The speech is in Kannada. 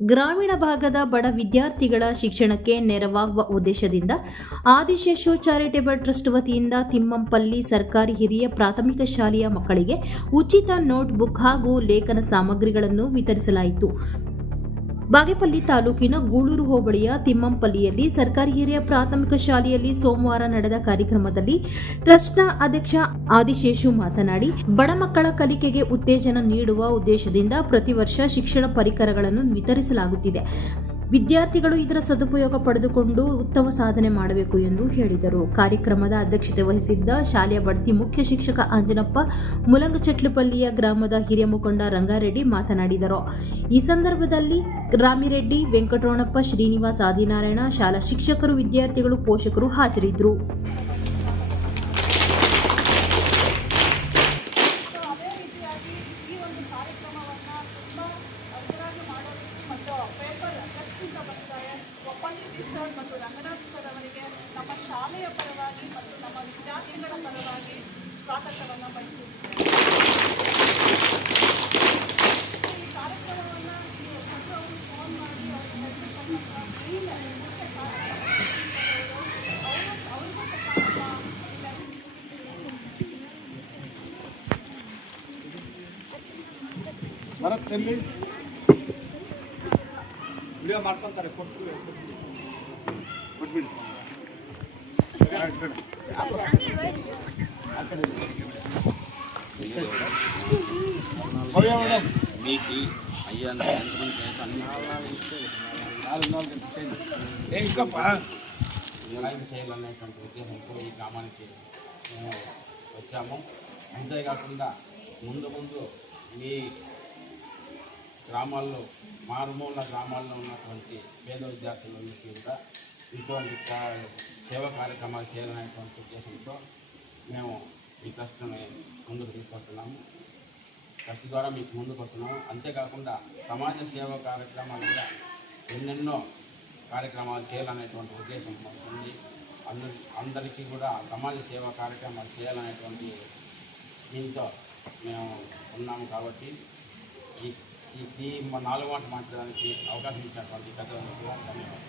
ಗ್ರಾಮೀಣ ಭಾಗದ ಬಡ ವಿದ್ಯಾರ್ಥಿಗಳ ಶಿಕ್ಷಣಕ್ಕೆ ನೆರವಾಗುವ ಉದ್ದೇಶದಿಂದ ಆದಿಶೇಷು ಚಾರಿಟೇಬಲ್ ಟ್ರಸ್ಟ್ ವತಿಯಿಂದ ತಿಮ್ಮಂಪಲ್ಲಿ ಸರ್ಕಾರಿ ಹಿರಿಯ ಪ್ರಾಥಮಿಕ ಶಾಲೆಯ ಮಕ್ಕಳಿಗೆ ಉಚಿತ ನೋಟ್ಬುಕ್ ಹಾಗೂ ಲೇಖನ ಸಾಮಗ್ರಿಗಳನ್ನು ವಿತರಿಸಲಾಯಿತು. ಬಾಗೇಪಲ್ಲಿ ತಾಲೂಕಿನ ಗೂಳೂರು ಹೋಬಳಿಯ ತಿಮ್ಮಂಪಲ್ಲಿಯಲ್ಲಿ ಸರ್ಕಾರಿ ಹಿರಿಯ ಪ್ರಾಥಮಿಕ ಶಾಲೆಯಲ್ಲಿ ಸೋಮವಾರ ನಡೆದ ಕಾರ್ಯಕ್ರಮದಲ್ಲಿ ಟ್ರಸ್ಟ್ನ ಅಧ್ಯಕ್ಷ ಆದಿಶೇಷು ಮಾತನಾಡಿ, ಬಡ ಮಕ್ಕಳ ಕಲಿಕೆಗೆ ಉತ್ತೇಜನ ನೀಡುವ ಉದ್ದೇಶದಿಂದ ಪ್ರತಿ ವರ್ಷ ಶಿಕ್ಷಣ ಪರಿಕರಗಳನ್ನು ವಿತರಿಸಲಾಗುತ್ತಿದೆ. ವಿದ್ಯಾರ್ಥಿಗಳು ಇದರ ಸದುಪಯೋಗ ಪಡೆದುಕೊಂಡು ಉತ್ತಮ ಸಾಧನೆ ಮಾಡಬೇಕು ಎಂದು ಹೇಳಿದರು. ಕಾರ್ಯಕ್ರಮದ ಅಧ್ಯಕ್ಷತೆ ವಹಿಸಿದ್ದ ಶಾಲೆಯ ಬಡ್ತಿ ಮುಖ್ಯ ಶಿಕ್ಷಕ ಅಂಜನಪ್ಪ, ಮುಲಂಗಚಟ್ಲಪಲ್ಲಿಯ ಗ್ರಾಮದ ಹಿರಿಯ ಮುಖಂಡ ರಂಗಾರೆಡ್ಡಿ ಮಾತನಾಡಿದರು. ಈ ಸಂದರ್ಭದಲ್ಲಿ ರಾಮಿರೆಡ್ಡಿ, ವೆಂಕಟರಮಣಪ್ಪ, ಶ್ರೀನಿವಾಸ್, ಆದಿನಾರಾಯಣ, ಶಾಲಾ ಶಿಕ್ಷಕರು, ವಿದ್ಯಾರ್ಥಿಗಳು, ಪೋಷಕರು ಹಾಜರಿದ್ದರು. ಸರ್ ಮತ್ತು ರಂಗನಾಥ್ ಸರ್ ಅವರಿಗೆ ನಮ್ಮ ಶಾಲೆಯ ಪರವಾಗಿ ಮತ್ತು ನಮ್ಮ ವಿದ್ಯಾರ್ಥಿಗಳ ಪರವಾಗಿ ಸ್ವಾಗತವನ್ನು ಬಯಸುತ್ತೇವೆ. ಈ ಕಾರ್ಯಕ್ರಮವನ್ನು ಅವರು ಫೋನ್ ಮಾಡಿ ಅವ್ರಿಗೆ ಮುಖ್ಯ ಬರುತ್ತೆ ವಿಡಿಯೋ ಮಾಡ್ಕೊತಾರೆ ಕೊಟ್ಬಿಡಿ. మీకి అయ్యాను చేయాలనేటువంటి ఉద్దేశంతో ఈ గ్రామానికి మేము వచ్చాము. అంతేకాకుండా ముందు మీ గ్రామాల్లో మారుమూల గ్రామాల్లో ఉన్నటువంటి పేద విద్యార్థులకి కూడా ఇటువంటి సేవా కార్యక్రమాలు చేయాలనేటువంటి ఉద్దేశంతో మేము ఈ ట్రస్ట్ని ముందుకు తీసుకొస్తున్నాము. ట్రస్ట్ ద్వారా మీకు ముందుకు వస్తున్నాము. అంతేకాకుండా సమాజ సేవా కార్యక్రమాలు కూడా ఎన్నెన్నో కార్యక్రమాలు చేయాలనేటువంటి ఉద్దేశం ఉంది. అందరికీ కూడా సమాజ సేవా కార్యక్రమాలు చేయాలనేటువంటి దీంతో మేము ఉన్నాము. కాబట్టి ఈ 4 మాటలు మాట్లాడడానికి అవకాశం ఇచ్చినటువంటి పెద్దలకు ధన్యవాదాలు.